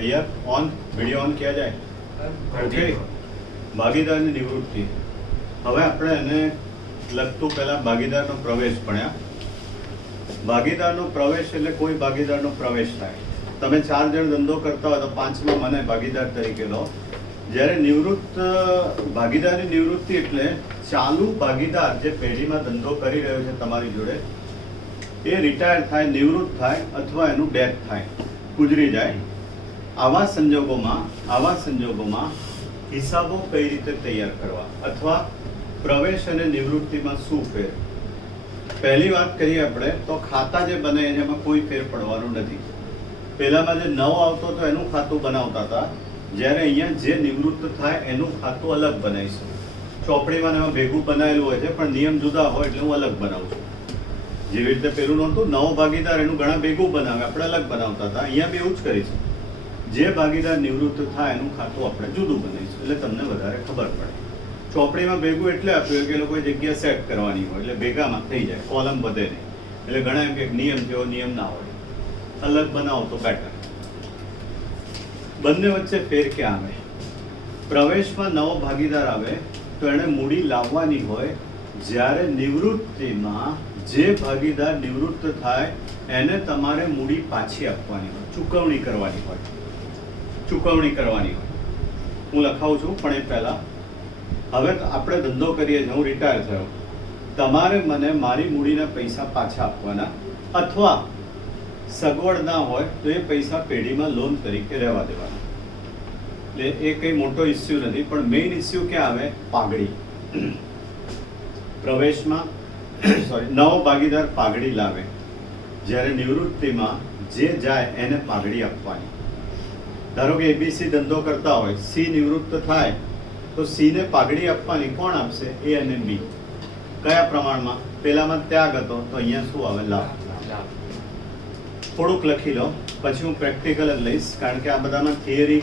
भैया on video on किया जाए ओके भागीदाરની નિવૃત્તિ હવે આપણે એને લગતું પહેલા ભાગીદારનો પ્રવેશ ભણ્યા ભાગીદારનો પ્રવેશ એટલે કોઈ ભાગીદારનો પ્રવેશ થાય તમે 4 જણ ધંધો કરતા હોય તો પાંચમાં મને ભાગીદાર તરીકે લો જ્યારે નિવૃત્ત ભાગીદારની નિવૃત્તિ એટલે ચાલુ ભાગીદાર જે પેઢીમાં ધંધો કરી રહ્યો છે તમારી જોડે એ રિટાયર થાય નિવૃત્ત થાય અથવા એનું ડેથ થાય ગુજરી જાય આવા સંજોગોમાં હિસાબો કઈ રીતે તૈયાર કરવા અથવા પ્રવેશ અને નિવૃત્તિમાં શું ફેર પહેલી વાત કરીએ આપણે તો ખાતા જે બને એમાં કોઈ ફેર પડવાનું નથી પહેલામાં જે નવો આવતો તો એનું ખાતું બનાવતા હતા જ્યારે અહીંયા જે નિવૃત્ત થાય એનું ખાતું અલગ બનાવીશું ચોપડીમાં એમાં ભેગું બનાવેલું હોય છે પણ નિયમ જુદા હોય એટલે હું અલગ બનાવું છું જેવી રીતે પેલું નહોતું નવો ભાગીદાર એનું ઘણા ભેગું બનાવે આપણે અલગ બનાવતા હતા અહીંયા બી એવું જ કરીશું જે ભાગીદાર નિવૃત્ત થાય એનું ખાતું આપણે જુદું બનાવીશું એટલે તમને વધારે ખબર પડે ચોપડીમાં ભેગું એટલે આપ્યું કે લોકોએ જગ્યા સેટ કરવાની હોય એટલે ભેગામાં થઈ જાય કોલમ વધે નહીં એટલે ઘણા એમ કે નિયમ જેવો નિયમ ના હોય અલગ બનાવો તો બેટર બંને વચ્ચે ફેર ક્યાં આવે પ્રવેશમાં નવો ભાગીદાર આવે તો એણે મૂડી લાવવાની હોય જ્યારે નિવૃત્તિમાં જે ભાગીદાર નિવૃત્ત થાય એને તમારે મૂડી પાછી આપવાની હોય ચૂકવણી કરવાની હોય હું લખાવું છું પણ એ પહેલા હવે આપણે ધંધો કરીએ છીએ હું રિટાયર થયો તમારે મને મારી મૂડીના પૈસા પાછા આપવાના અથવા સગવડ ના હોય તો એ પૈસા પેઢીમાં લોન તરીકે રહેવા દેવાના એટલે એ કંઈ મોટો ઇસ્યુ નથી પણ મેઇન ઇસ્યુ ક્યાં આવે પાઘડી પ્રવેશમાં નવો ભાગીદાર પાઘડી લાવે જ્યારે નિવૃત્તિમાં જે જાય એને પાઘડી આપવાની ધારો કે એબીસી ધંધો કરતા હોય સી નિવૃત્ત થાય તો સી ને પાઘડી આપવાની કોણ આપશે એ અને બી કયા પ્રમાણમાં પેલામાં ત્યાગ હતો તો અહીંયા શું આવે લાભ થોડુંક લખી લો પછી હું પ્રેક્ટિકલ જ લઈશ કારણ કે આ બધામાં થિયરી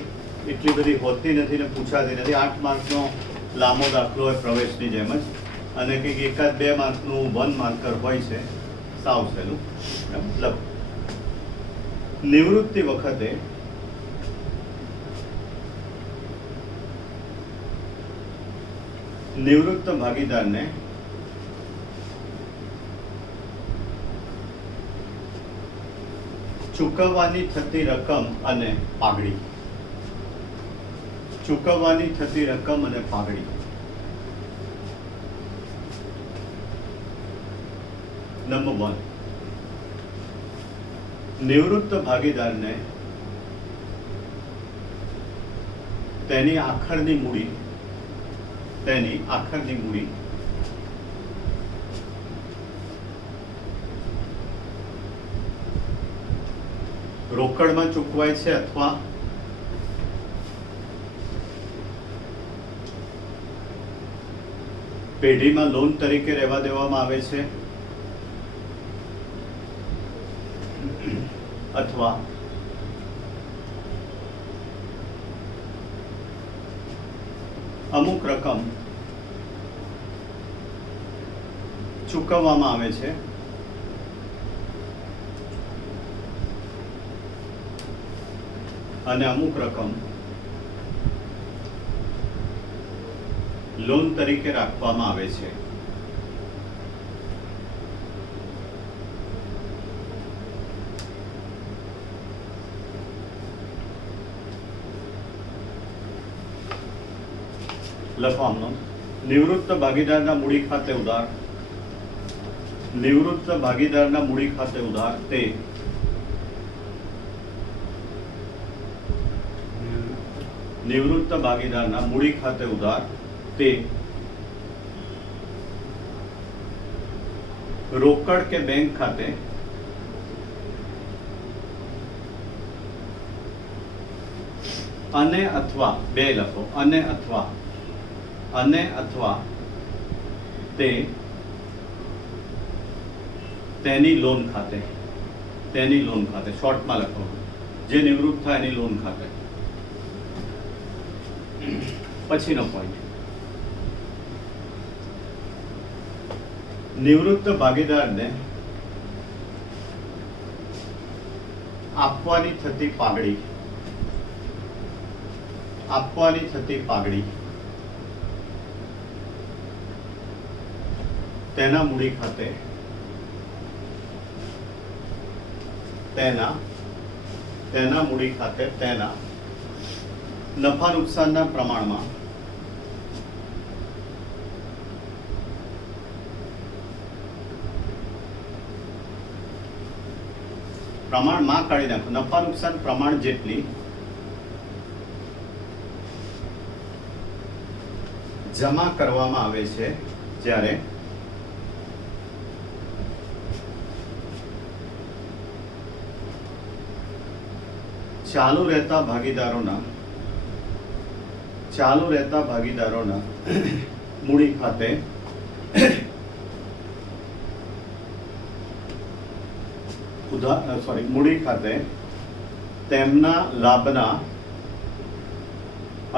એટલી બધી હોતી નથી ને પૂછાતી નથી 8 માર્કનો લાંબો દાખલો હોય પ્રવેશની જેમ જ અને કંઈક 1-2 માર્કનું 1 માર્કર હોય છે સાવ સહેલું મતલબ નિવૃત્તિ વખતે નિવૃત્ત ભાગીદારને ચૂકવવાની થતી રકમ અને પાઘડી નંબર 1 નિવૃત્ત ભાગીદારને તેની આખરની મૂડી રોકડમાં ચૂકવાય છે અથવા પેઢીમાં લોન તરીકે રહેવા દેવામાં આવે છે અથવા અમુક રકમ ચૂકવવામાં આવે છે અને અમુક રકમ લોન તરીકે રાખવામાં આવે છે લખવાનું નિવૃત્ત ભાગીદારના મૂડી ખાતે ઉધાર તે નિવૃત્ત ભાગીદારના મૂડી ખાતે ઉધાર તે રોકડ કે બેંક ખાતે અને અથવા બે લખો અને અથવા તે તેની લોન ખાતે શોર્ટમાં લખો જે નિવૃત્ત થાય એની લોન ખાતે પછીનો પોઈન્ટ નિવૃત્ત ભાગીદારને આપવાની થતી પાઘડી આપવાની થતી પાઘડી તેના મૂડી ખાતે તેના મૂડી ખાતે તેના નફા નુકસાનના પ્રમાણમાં પ્રમાણમાં કાઢી નાખો નફા નુકસાન પ્રમાણ જેટલી જમા કરવામાં આવે છે જ્યારે ચાલુ રહેતા ભાગીદારોના મૂડી ખાતે મૂડી ખાતે તેમના લાભના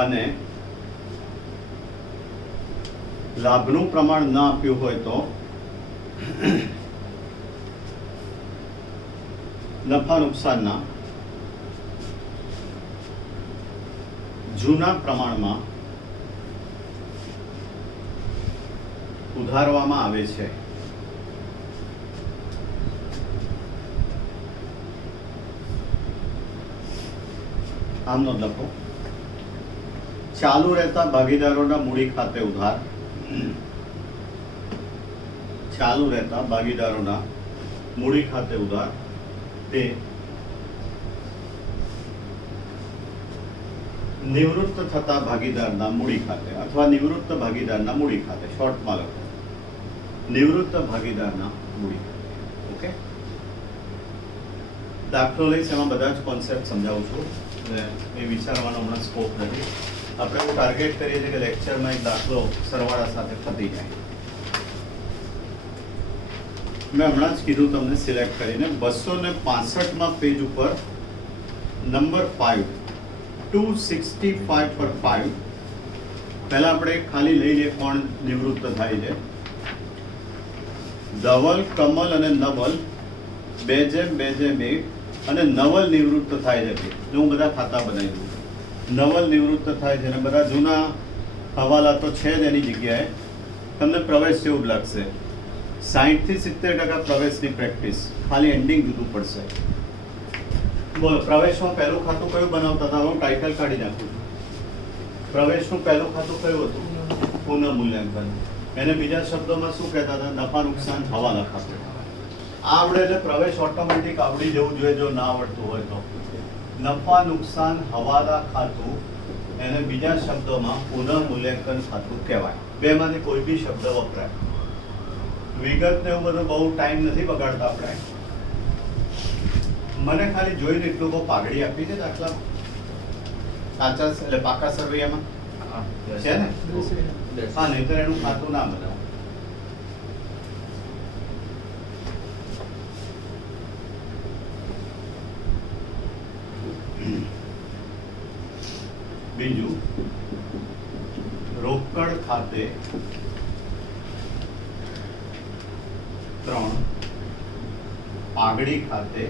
અને લાભનું પ્રમાણ ન આપ્યું હોય તો નફા નુકસાનના જૂના પ્રમાણમાં ઉધારવામાં આવે છે. આમ નોંધ લખો. ચાલુ રહેતા ભાગીદારોના મૂડી ખાતે ઉધાર તે નિવૃત્ત થતા ભાગીદારના મૂડી ખાતે અથવા નિવૃત્ત ભાગીદારના મૂડી ખાતે, શોર્ટમાં લખો નિવૃત્ત ભાગીદારના મૂડી ખાતે. ઓકે, દાખલો લઈશ, એમાં બધા જ કોન્સેપ્ટ સમજાવું છું. એ વિચારવાનો હમણાં સ્કોપ નથી. આપણે એવું ટાર્ગેટ કરીએ છીએ કે લેક્ચરમાં એક દાખલો સરવાળા સાથે પતી જાય. મેં હમણાં જ કીધું તમને સિલેક્ટ કરીને 265માં પેજ ઉપર નંબર 5 265 પર 5 પહેલા આપણે ખાલી લઈ લઈએ કોણ નિવૃત્ત થાય છે. ધવલ, કમલ અને નવલ 2:2:1 અને નવલ નિવૃત્ત થાય છે. હું બધા ખાતા બનાવી દઉં. નવલ નિવૃત્ત થાય છે અને બધા જૂના હવાલા તો છે જ એની જગ્યાએ. તમને પ્રવેશ જેવું જ લાગશે. 60 થી 70% પ્રવેશની પ્રેક્ટિસ, ખાલી એન્ડિંગ જુદું પડશે. બોલો, પ્રવેશમાં પહેલું ખાતું કયું બનાવતા હતા? હું ટાઇટલ કાઢી નાખું છું. પ્રવેશનું પહેલું ખાતું કયું હતું? પુનઃ મૂલ્યાંકન. એને બીજા શબ્દોમાં શું કહેતા હતા? નફા નુકસાન હવાલા ખાતું. આવડે એટલે પ્રવેશ ઓટોમેટિક આવડી જવું જોઈએ. જો ના આવડતું હોય તો નફા નુકસાન હવાલા ખાતું, એને બીજા શબ્દોમાં પુનઃ મૂલ્યાંકન ખાતું કહેવાય. બેમાંથી કોઈ બી શબ્દ વપરાય. વિગત ને એવું બધું બહુ ટાઈમ નથી બગાડતા આપણે. મને ખાલી જોઈને એટલું બહુ પાઘડી આપી છે દાખલા કાચા એટલે પાકા સરવૈયામાં છે ને? હા, નહીં તો એનું ખાતું ના બનાવો. બીજું, રોકડ ખાતે 3, પાઘડી ખાતે.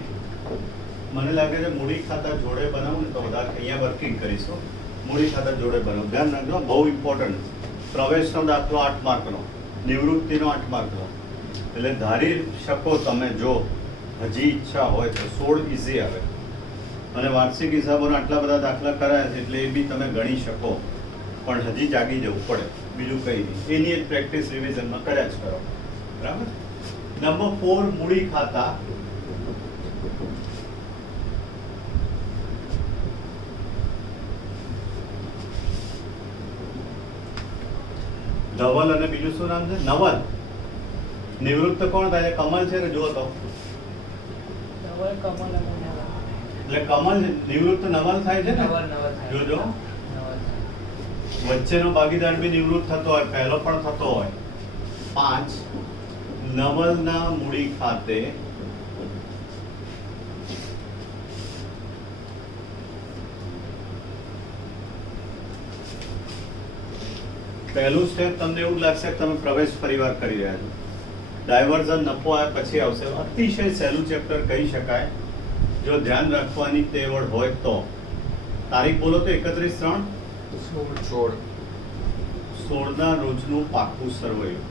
મને લાગે છે મૂડી ખાતા જોડે બનાવું ને તો બધા અહીંયા વર્કિંગ કરીશું. મૂડી ખાતા જોડે બનાવું. ધ્યાન રાખજો, બહુ ઇમ્પોર્ટન્ટ. પ્રવેશનો દાખલો 8 માર્કનો, નિવૃત્તિનો 8 માર્કનો. એટલે ધારી શકો તમે, જો હજી ઈચ્છા હોય તો 16 ઇઝી આવે. અને વાર્ષિક હિસાબોના આટલા બધા દાખલા કરાયા છે એટલે એ બી તમે ગણી શકો, પણ હજી જાગી જવું પડે, બીજું કંઈ નહીં. એની જ પ્રેક્ટિસ રિવિઝનમાં કર્યા જ કરો. બરાબર. નંબર 4, મૂડી ખાતા ધવલ અને બીજું શું નામ છે? નવલ. નિવૃત્ત કોણ થાય? કમલ છે કે? જુઓ તો એટલે કમલ નિવૃત્ત નવલ થાય છે ને? જોજો, વચ્ચેનો ભાગીદાર બી નિવૃત્ત થતો હોય, પહેલો પણ થતો હોય. 5, નવલના મૂડી ખાતે પહેલું સ્ટેપ તમને એવું લાગશે કે તમે પ્રવેશ ફરીવાર કરી રહ્યા છો. ડાયવર્ઝન નફો આવે પછી આવશે. અતિશય સહેલું ચેપ્ટર કહી શકાય જો ધ્યાન રાખવાની તેવડ હોય તો. તારીખ બોલો તો 31/3 16ના રોજનું પાકું સરવૈયું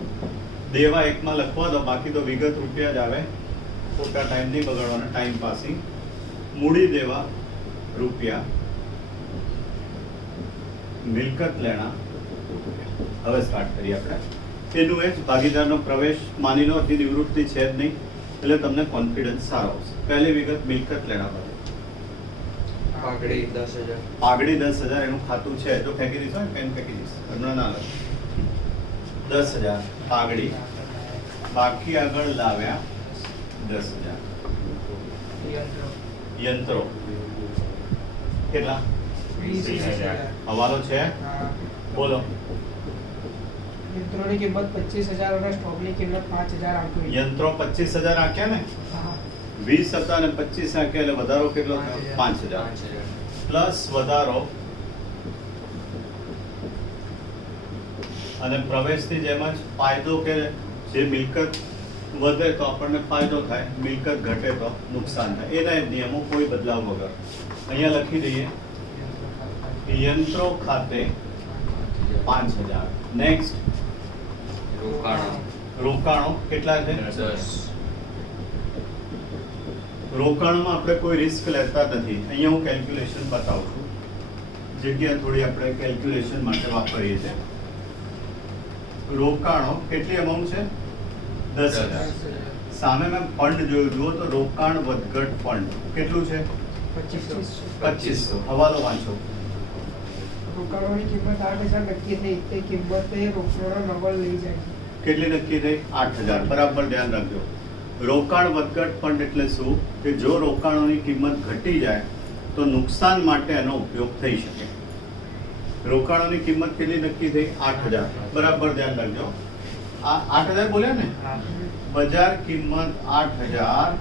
દેવા એકમાં લખવા દો, બાકી તો વિગત રૂપિયા જ આવે. ખોટા ટાઈમ નહીં બગાડવાના, ટાઈમ પાસિંગ. મૂડી દેવા રૂપિયા, મિલકત લેણા રૂપિયા. હવે સ્ટાર્ટ કરીએ આપણે. એનું એ જ ભાગીદારનો પ્રવેશ માની લો કે નિવૃત્તિ છે જ નહીં, એટલે તમને કોન્ફિડન્સ સારો આવશે. પહેલી વિગત મિલકત લેણા પર પાઘડી 10,000. પાઘડી 10,000 એનું ખાતું છે, જો ફેંકી દીધો ને પેન ફેંકી દઈશ, હમણાં ના લખ. 10,000 પાઘડી, બાકી આગળ લાવ્યા 10,000. યંત્રો કેટલા? 20,000. હવાલો છે, બોલો. યંત્રોની કિંમત 25,000 અને સ્ટોકની કિંમત 5,000 આપી. યંત્રો 25,000 આંક્યા ને, 20 હતા અને 25 આંક્યા, એટલે વધારો કેટલો થયો? 5,000 પ્લસ વધારો અને પ્રવેશની જેમ જ ફાયદો કે જે મિલકત વધે તો આપણને ફાયદો થાય, મિલકત ઘટે તો નુકસાન થાય. એના જ નિયમો કોઈ બદલાવ વગર અહીંયા લખી દઈએ. યંત્રો ખાતે 5,000. નેક્સ્ટ રોકાણો કેટલા છે? 10. રોકાણમાં આપણે કોઈ રિસ્ક લેતા નથી. અહીંયા હું કેલ્ક્યુલેશન બતાવું છું, જગ્યા થોડી આપણે કેલ્ક્યુલેશન માટે વાપરીએ છીએ. રોકાણો કેટલી અમાઉન્ટ છે? 10,000. સામે મેં ફંડ જોયું, જુઓ તો રોકાણ વધઘટ ફંડ કેટલું છે? 2500. હવાલો વાંચો. રોકાણોની કિંમત 8,000 નક્કી થઈ, તે કિંમતે રોકડોનો નવલ લઈ જાય છે. કેટલી નક્કી થઈ? 8,000. બરાબર ધ્યાન રાખજો. રોકાણ વધઘટ ફંડ એટલે શું? કે જો રોકાણોની કિંમત ઘટી જાય તો નુકસાન માટે એનો ઉપયોગ થઈ શકે. રોકાણોની કિંમત કેટલી નક્કી થઈ? 8,000. બરાબર ધ્યાન રાખજો. આ 8,000 બોલ્યા ને? બજાર કિંમત 8,000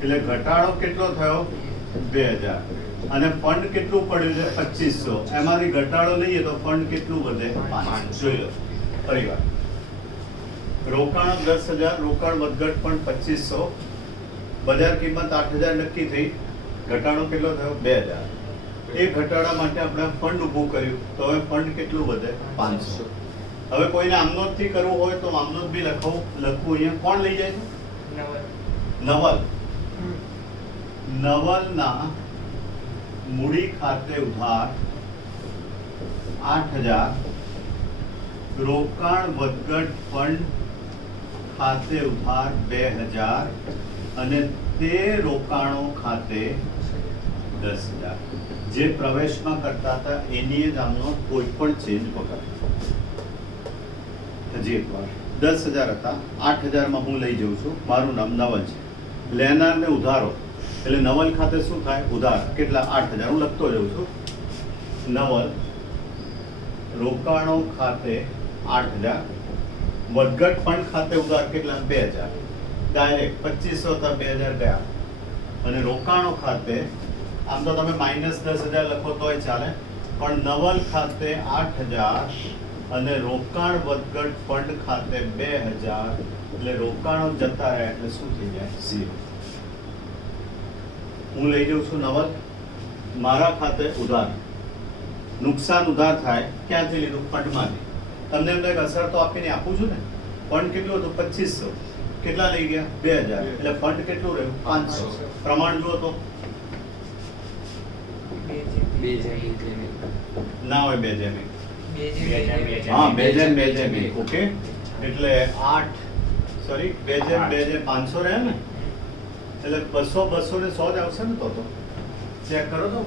એટલે ઘટાડો કેટલો થયો? 2,000. અને ફંડ કેટલું પડ્યું છે? 2500. એમાંથી ઘટાડો લઈએ તો ફંડ કેટલું વધે? 500. જોઈ લો ફરીવાર. રોકાણ 10,000, રોકાણ વધઘટ ફંડ 2500, બજાર કિંમત 8,000 નક્કી થઈ, ઘટાડો કેટલો થયો? 2,000. એ ઘટાડા માટે આપણે ફંડ ઊભું કર્યું, તો હવે ફંડ કેટલું વધે? 500. હવે કોઈને આમનોંધથી કરવું હોય તો આમનોંધ બી લખવું. અહીંયા કોણ લઈ જાય છે? નવલ. નવલના મૂડી ખાતે ઉધાર 8,000, રોકાણ વધઘટ ફંડ ખાતે ઉધાર 2,000 અને તે રોકાણો ખાતે 10,000. જે પ્રવેશમાં કરતા હતા એની જ આમનો કોઈ પણ ચેન્જ વગર. હજી એકવાર 10,000 હતા, 8,000માં હું લઈ જઉં છું. મારું નામ નવલ છે. લેનારને ઉધારો એટલે નવલ ખાતે શું થાય? ઉધાર. કેટલા? 8,000. હું લખતો જઉં છું. નવલ રોકાણો ખાતે 8,000, વધઘટ ફંડ ખાતે ઉધાર કેટલા? 2,000. ડાયરેક્ટ 2500 હતા, 2,000 ગયા. અને રોકાણો ખાતે આમ તો તમે -10,000 લખો તોય ચાલે, પણ નવલ ખાતે 8,000 અને રોકાણ વધઘટ ફંડ ખાતે 2,000 એટલે રોકાણો જતા રહ્યા એટલે શું થઈ જાય? 0. હું લઈ જઉં છું નવલ, મારા ખાતે ઉધાર. નુકસાન ઉધાર થાય, ક્યાંથી લીધું? ફંડમાંથી. તમને એમ લાગે અસર તો આપીને આપું છું ને. ફંડ કેટલું હતું? 2500. કેટલા લઈ ગયા? 2,000. એટલે ફંડ કેટલું રહ્યું? 500. પ્રમાણ જુઓ તો ના હોય 2 હા 2 ઓકે. એટલે 8 સોરી 2 500 રહે ને, એટલે 200 200 ને 100 જ આવશે ને. તો ચેક કરો તો.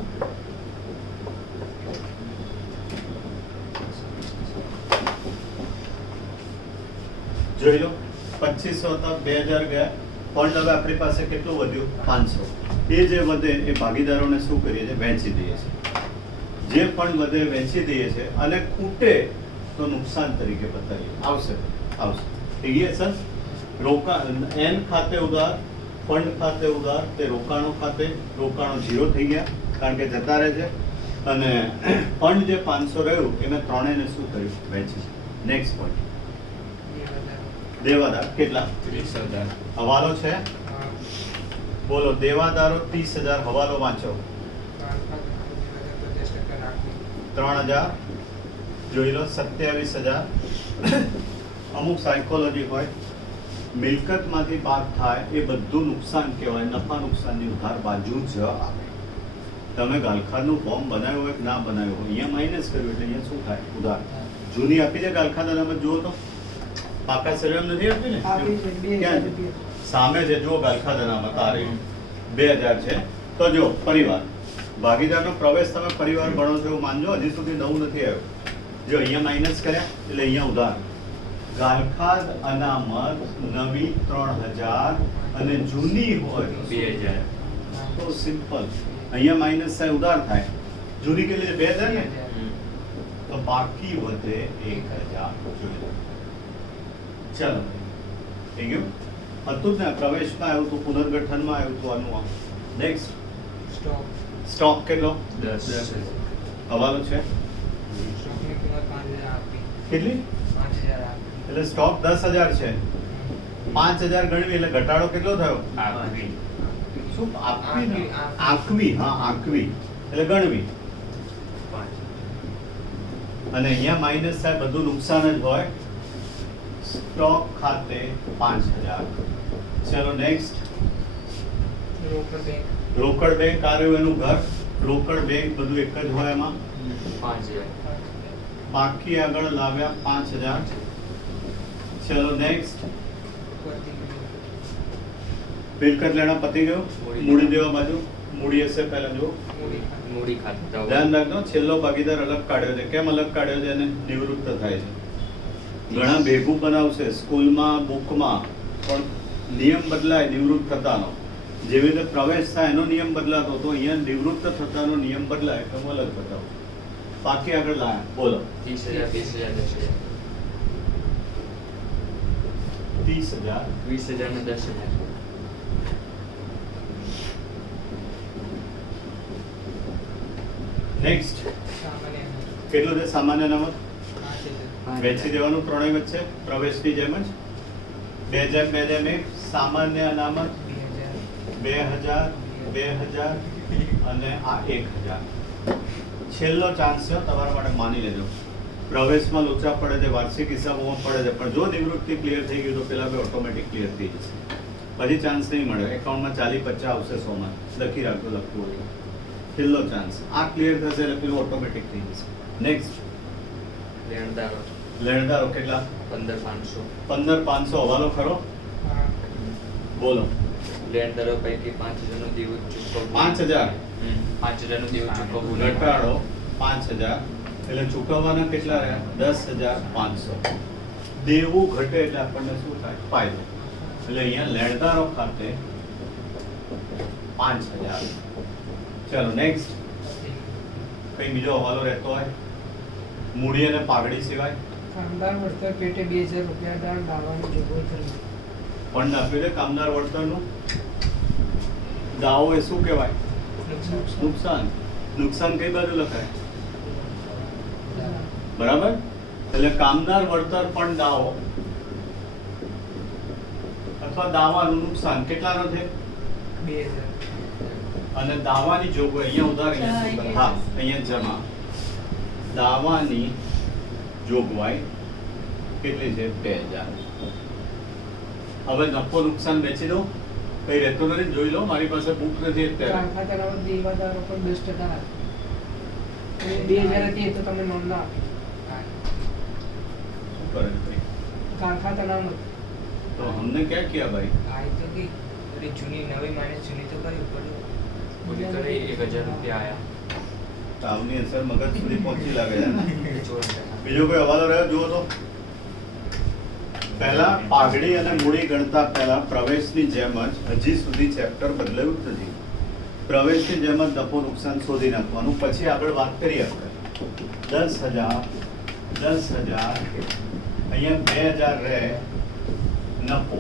જોઈ લો 2500 હતા, 2,000 ગયા. ફંડ હવે આપણી પાસે કેટલું વધ્યું? 500. એ જે વધે એ ભાગીદારોને શું કરીએ છીએ? વહેંચી દઈએ છીએ. જે ફંડ વધે વહેંચી દઈએ છીએ અને ખૂટે તો નુકસાન તરીકે બતાવીએ. આવશે. ઠીક છે સર. રોકાણ એન ખાતે ઉધાર, ફંડ ખાતે ઉધાર, તે રોકાણો ખાતે. રોકાણો 0 થઈ ગયા કારણ કે જતા રહે છે. અને ફંડ જે 500 રહ્યું એને ત્રણેયને શું કર્યું? વહેંચી. Next point. દેવાદાર કેટલા? 30,000. હવાલો છે, બોલો. દેવાદારો 30,000. હવાલો વાંચો. 3000 જોઈ લો 27000 અમુક સાયકોલોજી હોય મિલકતમાંથી બાદ થાય એ બધું નુકસાન કહેવાય નફા નુકસાનની ઉધાર બાજુ જ આવે તમે ગાલખાનું ફોર્મ બનાવ્યું હોય કે ના બનાવ્યું હોય અહીંયા માઇનસ કર્યું એટલે અહીંયા શું થાય ઉધાર જૂની આપી દે ગાલખાના અનામત જુઓ તો પાકા સરેમ નથી આપી ને આપી છે, 2000 ક્યાં છે? રૂપિયા. સામે છે જુઓ ગાલખાના અનામત આ રહી 2000 છે તો જો પરિવાર ભાગીદારનો પ્રવેશ તમે પરિવાર ભણો છો એવું માનજો હજી સુધી નવું નથી આવ્યું જો અહીંયા માઇનસ કર્યા એટલે અહીંયા ઉધાર ગાલખાદ અનામત નવી 3000 અને જૂની હોય 2000 તો સિમ્પલ અહીંયા માઇનસ થાય ઉધાર થાય જૂની કેટલી છે 2000 ને તો બાકી વધે 1000 જોઈ લો ચાલો થઈ ગયું હતું જ ને પ્રવેશમાં આવ્યું હતું પુનર્ગઠનમાં આવ્યું હતું આનું નેક્સ્ટ સ્ટોક સ્ટોક કેટલો 10 હવાલો છે સ્ટોકની કિંમત 5000 આપી કેટલી 5000 આપી એટલે સ્ટોક 10000 છે 5000 ગણવી એટલે ઘટાડો કેટલો થયો આપવી શું આપવી ને? આંકવી. આંકવી હા આંકવી એટલે ગણવી 5 અને અહીંયા માઇનસ થાય બધું નુકસાન જ હોય સ્ટોક ખાતે 5000 ચલો નેક્સ્ટ રોકડ બેંક રોકડ બેંક આ રહ્યું એનું ઘર રોકડ બેંક બધું એક જ હોય એમાં 5000 બાકી આગળ લાવ્યા 5000 ચલો નેક્સ્ટ મિલકત લેણા પતી ગયો મૂડી દેવા બાજુ મૂડી હશે પહેલા જો મૂડી ખાતા ધ્યાન રાખજો છેલ્લો ભાગીદાર અલગ કાઢ્યો છે કેમ અલગ કાઢ્યો છે એને નિવૃત્ત થાય છે ઘણા ભેગું બનાવશે સ્કૂલમાં બુકમાં પણ નિયમ બદલાય નિવૃત્ત થતાનો જેવી રીતે પ્રવેશ થાય એનો નિયમ બદલાતો તો અહીંયા નિવૃત્ત થતાનો નિયમ બદલાય તો હું અલગ બતાવું બાકી આગળ લાયા બોલો 30000 20000 30000 20000 ને 10000 નેક્સ્ટ સામાન્ય કેટલું છે સામાન્ય અનામત 5000 વેચી દેવાનું ત્રણેય વચ્ચે પ્રવેશની જેમ જ 2000 સામાન્ય અનામત 2000 2000 અને આ 1000 છેલ્લો ચાન્સ છે તમારા માટે માની લેજો પ્રવેશમાં લોચા પડે છે વાર્ષિક હિસાબોમાં પડે છે પણ જો નિવૃત્તિ ક્લિયર થઈ ગયું તો પેલા બે ઓટોમેટિક ક્લિયર થઈ જશે પછી ચાન્સ નહીં મળે એકાઉન્ટમાં 40-50 આવશે 100 માં લખી રાખજો લખવું હોય છેલ્લો ચાન્સ આ ક્લિયર થશે એટલે પેલું ઓટોમેટિક થઈ જશે નેક્સ્ટ લેણદારો લેણદારો કેટલા 15500 15500 હવાલો ખરો હા બોલો લેણદારો પૈકી 5000 નું દેવું ચૂકવવું 5000 5000 નું દેવું ચૂકવવું ઘટાડો 5000 એટલે ચૂકવવાના કેટલા રહ્યા 10500 દેવું ઘટે એટલે આપણને શું થાય ફાયદો એટલે અહીંયા લેણદારો ખાતે 5000 ચલો નેક્સ્ટ કઈ બીજો હવાલો રહેતો હોય મૂડી અને પાઘડી સિવાય કામદાર વળતર પેટે 2000 રૂપિયા દાન દાવાની જોગવાઈ કરી ફંડ આપ્યું છે કામદાર વળતરનું દાવો એ શું કહેવાય નુકસાન નુકસાન કઈ બાજુ લખાય બરાબર એટલે કામદાર વળતર પણ દાવો અથવા દાવાનું નુકસાન કેટલાનો છે 2000 અને દાવાની જોગવાઈ અહીંયા ઉધાર અહીંયા શું કરે? હા અહીંયા જમા દાવાની જોગવાઈ કેટલી છે 2000 હવે નફો નુકસાન વેચી દો કઈ રહેતું નથી જોઈ લો મારી પાસે બુક નથી અત્યારે ખાતાના દેવાદારો પર 10% આપે 2000 હતી એ તો તમે નોંધ ના આપી શું કરે છે ભાઈ? ખાતા નામ તો हमने क्या किया भाई આ તો કે અરે જૂની નવી માઇનસ જૂની તો કરવી પડ્યું પૂરી કરી 1000 રૂપિયા આયા તાવની અસર મગજ સુધી પહોંચી લાગે છે ને જોરદાર બીજો કોઈ હવાલો રહ્યો જુઓ તો પહેલા પાઘડી અને મૂડી ગણતા પહેલા પ્રવેશની જેમ જ હજી સુધી ચેપ્ટર બદલાયું જ નથી પ્રવેશની જેમ જ નફો નુકસાન શોધી નાખવાનું પછી આગળ વાત કરીએ આપણે 10000 અહીંયા 2000 રહે નફો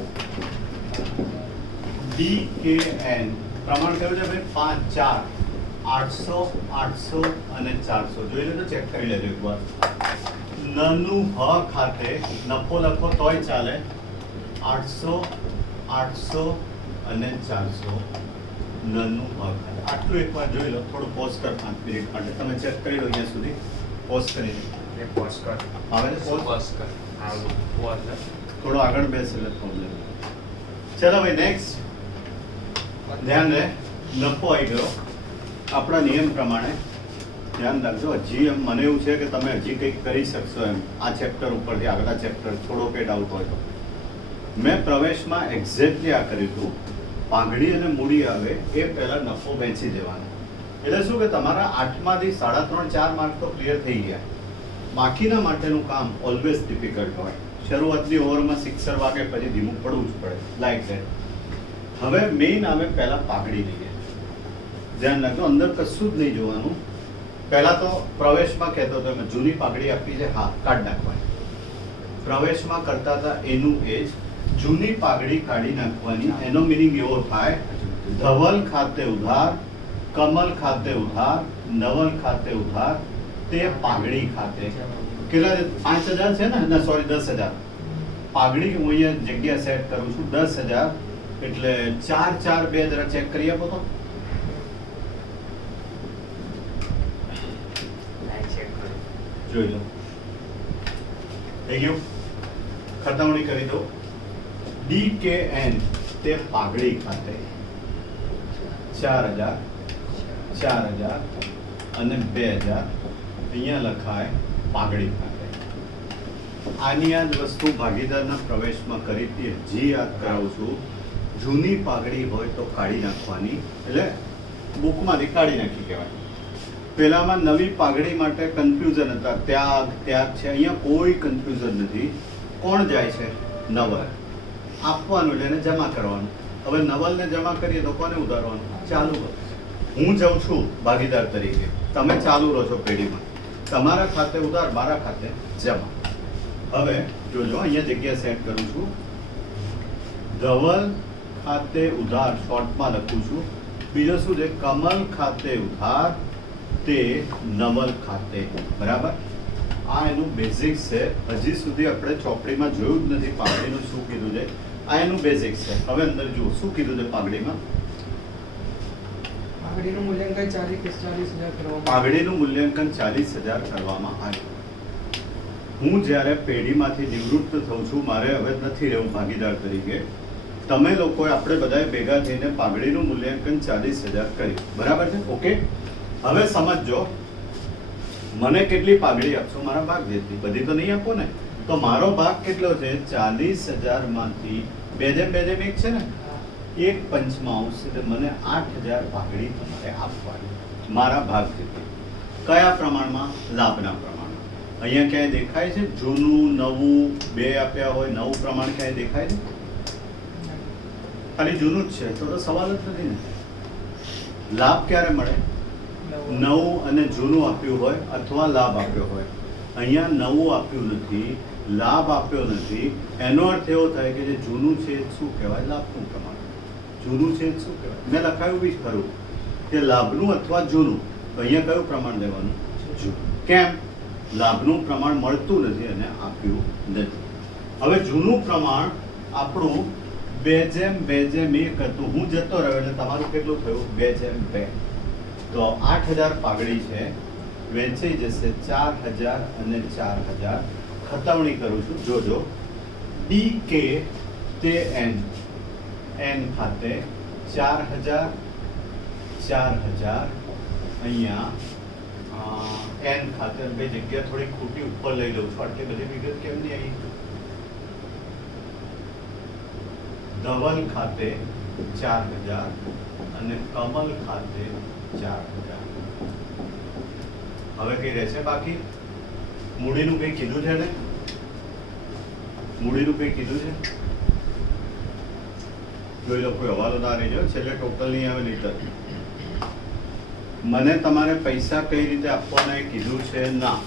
DKN પ્રમાણ કયું છે ભાઈ 5 4 800 અને 400 જોઈ લેજો ચેક કરી લેજો એકવાર નાનું હ ખાતે નફો લખો તોય ચાલે 800 અને 400 નાનું હ ખાતે આટલું એકવાર જોઈ લો થોડું પોઝ કર 5 મિનિટ માટે તમે ચેક કરી લો અહીંયા સુધી પોઝ કરી દે. એટલે પોઝ કર. આવે છે પોઝ? બસ કર આવું. પોઝ થોડો આગળ બેસ એટલે પ્રોબ્લેમ. ચલો ભાઈ નેક્સ્ટ. ધ્યાન રહે, નફો આવી ગયો આપણા નિયમ પ્રમાણે. ધ્યાન રાખજો. હજી એમ મને એવું છે કે તમે હજી કંઈક કરી શકશો એમ આ ચેપ્ટર ઉપરથી આગલા ચેપ્ટર થોડો કે ડાઉટ હોય તો. મેં પ્રવેશમાં એક્ઝેક્ટલી આ કર્યું હતું. પાઘડી અને મૂડી આવે એ પહેલા નફો વેચી દેવાનો. એટલે શું કે તમારા 8માંથી 3.5 4 માર્ક તો ક્લિયર થઈ ગયા. બાકીના માટેનું કામ ઓલવેઝ ડિફિકલ્ટ હોય. શરૂઆતની ઓવરમાં સિક્સર વાગે પછી ધીમું પડવું જ પડે લાઈક ધેટ. હવે મેઇન આવે પહેલા પાઘડી લઈએ. ધ્યાન રાખજો, અંદર કશું જ નહીં જોવાનું. પહેલા તો પ્રવેશમાં કહેતો હતો મેં જૂની પાઘડી આપી છે, હા કાઢ નાખવાની. પ્રવેશમાં કરતા હતા એનું એ જ. જૂની પાઘડી કાઢી નાખવાની. એનો મિનિંગ એવો થાય, ધવલ ખાતે ઉધાર, કમલ ખાતે ઉધાર, નવલ ખાતે ઉધાર, તે પાઘડી ખાતે. કેટલા છે? 5,000 છે ને? ના સોરી 10,000. પાઘડી હું અહીંયા જગ્યા સેટ કરું છું 10,000 એટલે 4 4 2 જરા ચેક કરી આપો તો. ચેક કરો. જોઈ લો થઈ ગયું. ખતવણી કરી દો. DKN તે પાઘડી ખાતે 4,000 4,000 અને 2,000 અહીંયા લખાય પાઘડી ખાતે. આની આ જ વસ્તુ ભાગીદારના પ્રવેશમાં કરી હતી, હજી યાદ કરાવું છું. જૂની પાઘડી હોય તો કાઢી નાખવાની, એટલે બુકમાંથી કાઢી નાખી કહેવાય. પેલામાં નવી પાઘડી માટે કન્ફ્યુઝન હતા, ત્યાગ ત્યાગ છે. અહીંયા કોઈ કન્ફ્યુઝન નથી. કોણ જાય છે? નવલ. આપવાનું એટલે એને જમા કરવાનું. હવે નવલને જમા કરીએ તો કોને ઉધારવાનું? ચાલુ કરો. હું જાઉં છું ભાગીદાર તરીકે, તમે ચાલુ રહો છો પેઢીમાં. તમારા ખાતે ઉધાર, મારા ખાતે જમા. હવે જોજો અહીંયા જગ્યા સેટ કરું છું. ધવલ ખાતે ઉધાર શોર્ટમાં લખું છું. બીજો શું છે? કમલ ખાતે ઉધાર, તે નવલ ખાતે. બરાબર? આ એનું બેઝિક્સ છે. હજી સુધી આપણે ચોપડીમાં જોયું જ નથી પાઘડીનું શું કીધું છે. આ એનું બેઝિક્સ છે. હવે અંદર જુઓ શું કીધું છે પાઘડીમાં. પાઘડીનું મૂલ્યાંકન 40,000 કરવામાં પાઘડીનું મૂલ્યાંકન 40,000 કરવામાં આવ્યું. હું જ્યારે પેઢીમાંથી નિવૃત્ત થઉં છું, મારે હવે નથી રહેવું ભાગીદાર તરીકે. તમે લોકોએ આપણે બધાએ ભેગા થઈને પાઘડીનું મૂલ્યાંકન 40,000 કર્યું. બરાબર છે? ઓકે. હવે સમજજો, મને કેટલી પાઘડી આપશો? મારા ભાગ જેટલી. બધી તો નહીં આપો ને. તો મારો ભાગ કેટલો છે? 40,000 માંથી 2/2 છે ને, 1/5 એટલે મને 8,000 પાઘડી તમારે આપવાની મારા ભાગ જેટલી. કયા પ્રમાણમાં? લાભના પ્રમાણમાં. અહીંયા ક્યાંય દેખાય છે જૂનું નવું બે આપ્યા હોય? નવું પ્રમાણ ક્યાંય દેખાય છે? ખાલી જૂનું જ છે તો સવાલ જ નથી ને. લાભ ક્યારે મળે? નવું અને જૂનું આપ્યું હોય અથવા લાભ આપ્યો હોય. અહીંયા નવું આપ્યું નથી, લાભ આપ્યો નથી. એનો અર્થ એવો થાય કે જે જૂનું છે એ શું કહેવાય? લાભનું પ્રમાણ. જૂનું છે એ શું કહેવાય? મેં લખાયું બી ખરું કે લાભનું અથવા જૂનું. તો અહીંયા કયું પ્રમાણ લેવાનું? જૂનું. કેમ? લાભનું પ્રમાણ મળતું નથી અને આપ્યું નથી. હવે જૂનું પ્રમાણ આપણું 2/2 હતું. હું જતો રહ્યો એટલે તમારું કેટલું થયું? 2/2. તો 8,000 પાઘડી છે, વેચાઈ જશે 4,000 અને 4,000. ખતવણી કરું છું, જોજો. DK તે N ખાતે 4,000 4,000 અહીંયા N ખાતે. બે જગ્યા થોડી ખોટી ઉપર લઈ લઉં છું. આટલી બધી વિગત કેમ નહીં આવી? ધવલ ખાતે 4,000 અને કમલ ખાતે 4,000. હવે કઈ રહેશે બાકી? મૂડીનું કઈ કીધું છે ને? મૂડીનું કઈ કીધું છે? જોઈ લો, કોઈ હવાલો ના રહી જાય. છેલ્લે ટોટલ નહીં આવે નહીં. મને તમારે પૈસા કઈ રીતે આપવાના એ કીધું છે ના.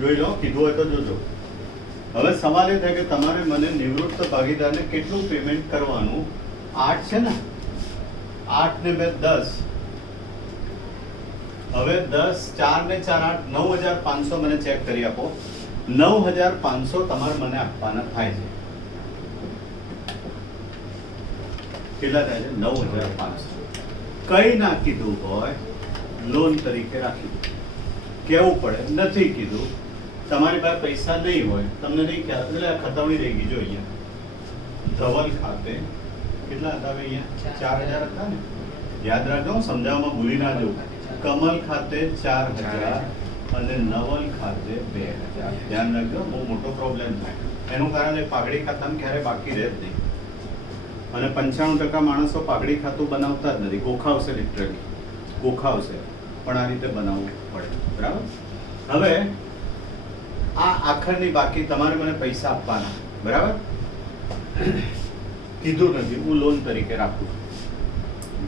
જોઈ લો, કીધું હોય તો જોજો. હવે સવાલ એ થાય કે તમારે મને નિવૃત્ત ભાગીદારને કેટલું પેમેન્ટ કરવાનું? 8 છે ને? 8 ને 2 10. હવે 10 4 ને 4 8 9,500 મને ચેક કરી આપો. 9,500 તમારે મને આપવાના થાય છે. કેટલા થાય છે? 9,500. કઈ ના કીધું હોય લોન તરીકે રાખી. કહેવું પડે, નથી કીધું. તમારી પાસે પૈસા નહીં હોય, તમને નહીં ખ્યાલ, એટલે આ ખતવણી રહી ગઈ. જો અહીંયા ધવલ ખાતે કેટલા હતા હવે અહીંયા? 4000 હતા ને? યાદ રાખજો, સમજાવવામાં ભૂલી ના જવું. કમલ ખાતે 4000 અને નવલ ખાતે 2000. ધ્યાન રાખજો, બહુ મોટો પ્રોબ્લેમ થાય. એનું કારણ એ પાઘડી ખાતામાં ક્યારે બાકી રહે જ નહીં. અને 95% માણસો પાઘડી ખાતું બનાવતા જ નથી. ગોખાવશે, લિટરલી ગોખાવશે, પણ આ રીતે બનાવવું પડે. બરાબર? હવે આ આખરની બાકી તમારે મને પૈસા આપવાના. બરાબર? કીધું નથી, હું લોન તરીકે રાખું છું.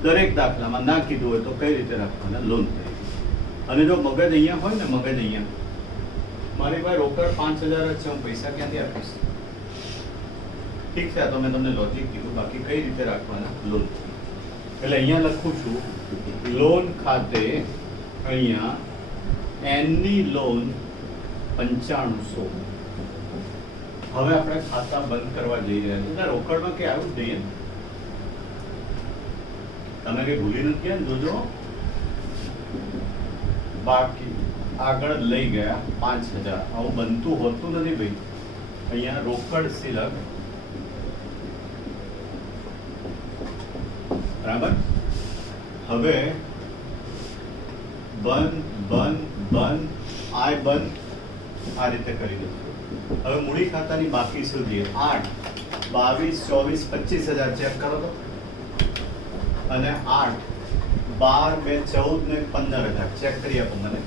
દરેક દાખલામાં ના કીધું હોય તો કઈ રીતે રાખવાના? લોન તરીકે. અને જો મગજ અહીંયા હોય ને, મગજ અહીંયા, મારી પાસે રોકડ 5000 જ છે, હું પૈસા ક્યાંથી આપીશ? ઠીક છે, આ તો મેં તમને લોજિક કીધું. બાકી કઈ રીતે રાખવાના? લોન. એટલે અહીંયા લખું છું લોન ખાતે, અહીંયા એનની લોન 9500. હવે આપણે ખાતા બંધ કરવા જઈ રહ્યા છીએ. એટલે રોકડમાં કે આવું જ નહીં. તમે કઈ ભૂલી નથી ગયા ને? જોજો, બાકી આગળ લઈ ગયા 5000. આવું બનતું હોતું નથી ભાઈ. અહીંયા રોકડ સિલક, બરાબર. હવે બંધ બંધ બંધ, આય બંધ, આ રીતે કરી દઉં. હવે મૂડી ખાતાની બાકી સુધી 8, 22, 24, 25000 ચેક કરો તો. અને 8, 12, 2, 14 ને 15000 ચેક કરી આપો મને.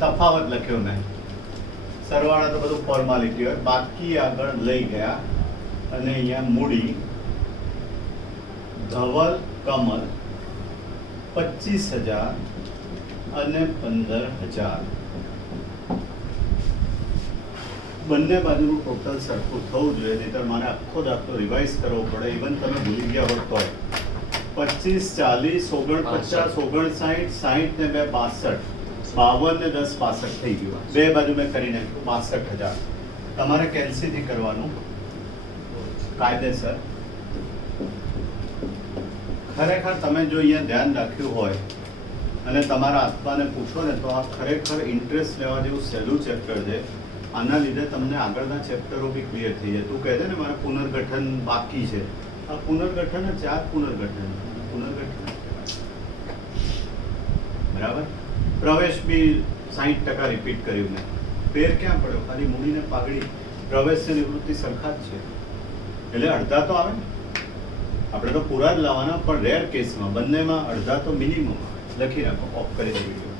તફાવત લખ્યો મેં, સરવાળા તો બધું ફોર્માલિટી હોય. બાકી આગળ લઈ ગયા અને અહીંયા મૂડી ધવલ કમલ 25000 અને 15000. બંને બાજુનું ટોટલ સરખું થવું જોઈએ, નહીંતર મારે આખો દાખલો રિવાઇઝ કરવો પડે. ઇવન તમે ભૂલી ગયા હોત તોય. 25, 40, 49, 59, 60 ને 2, 62, 52 ને 10, 65 થઈ ગયું. બે બાજુ મેં કરી નાખ્યું 62000. તમારે કેન્સીથી કરવાનું કાયદેસર. ખરેખર તમે જો અહીંયા ધ્યાન રાખ્યું હોય અને તમારા આત્માને પૂછો ને, તો આ ખરેખર ઇન્ટરેસ્ટ લેવા જેવું સહેલું ચેપ્ટર છે. આના લીધે તમને આગળના ચેપ્ટરો બી ક્લિયર થઈ જાય. તું કહે છે ને મારે પુનર્ગઠન બાકી છે, આ પુનર્ગઠન જ છે. આ પુનર્ગઠન બરાબર. પ્રવેશ બી 60% રિપીટ કર્યું મેં. ફેર ક્યાં પડ્યો? ખાલી મૂડીને પાઘડી. પ્રવેશ અને નિવૃત્તિ સરખા જ છે, એટલે અડધા તો આવે ને. આપણે તો પૂરા જ લાવવાના, પણ રેર કેસમાં બંનેમાં અડધા તો મિનિમમ. લખી રાખો, ઓફ કરી દે વિડીયો.